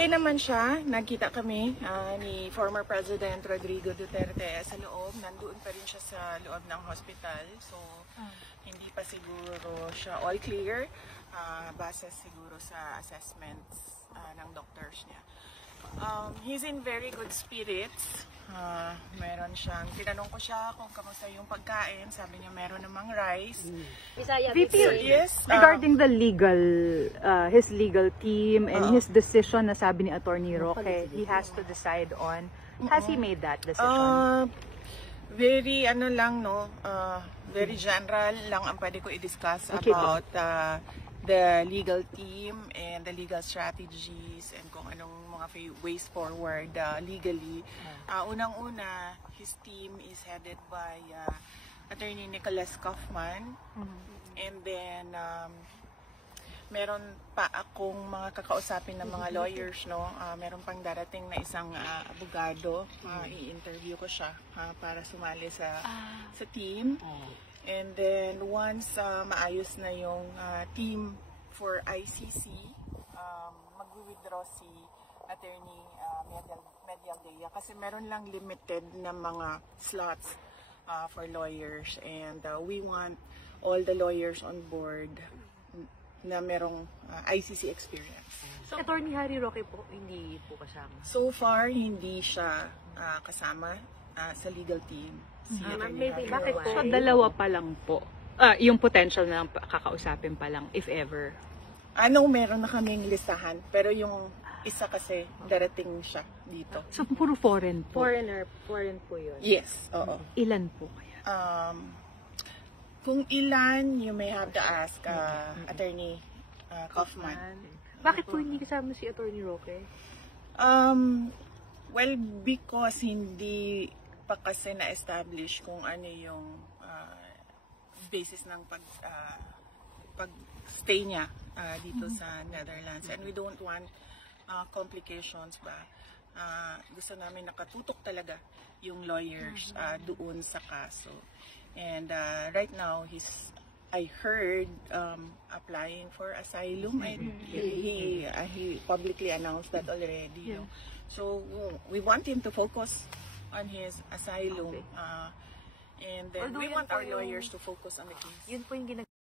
Okay naman siya. Nagkita kami ni former President Rodrigo Duterte sa loob. Nandoon pa rin siya sa loob ng hospital. So, hindi pa siguro siya all clear. Base siguro sa assessments ng doctors niya. He's in very good spirits. Meron siyang, tinanong ko siya kung kamusta yung pagkain. Sabi niya meron namang rice. VP, yes. Regarding the his legal team and his decision na sabi ni Attorney Roque, he has to decide on. Has he made that decision? Very lang no, very general lang ang pwede ko i-discuss about the legal team and the legal strategies and kung anong mga ways forward legally. Unang-una, his team is headed by Attorney Nicholas Kaufman. And then meron pa akong mga kakausapin ng mga lawyers, no. Meron pang darating na isang abogado. I-interview ko siya para sumali sa team. And then once maayos na yung team for ICC, mag-withdraw si Attorney Medialdea kasi meron lang limited na mga slots for lawyers, and we want all the lawyers on board na merong ICC experience. So, Attorney Harry Roque po, hindi po kasama? So far, hindi siya kasama sa legal team. Bakit po? So, dalawa pa lang po. Yung potential na kakausapin pa lang, if ever. Meron na kaming listahan, pero yung isa kasi darating siya dito. So, puro foreign po? Foreign po yun? Yes, oo. Ilan po kaya? Kung ilan, you may have to ask Attorney Kaufman. Bakit po hindi kasama si Attorney Roque? Well, because hindi pa kasi na-establish kung ano yung basis ng pag-stay niya dito sa Netherlands. And we don't want complications ba. Gusto namin nakatutok talaga yung lawyers doon sa kaso. And right now, I heard applying for asylum. He publicly announced that already. No? So we want him to focus on his asylum. And then we want our lawyers to focus on the case. Yun po yung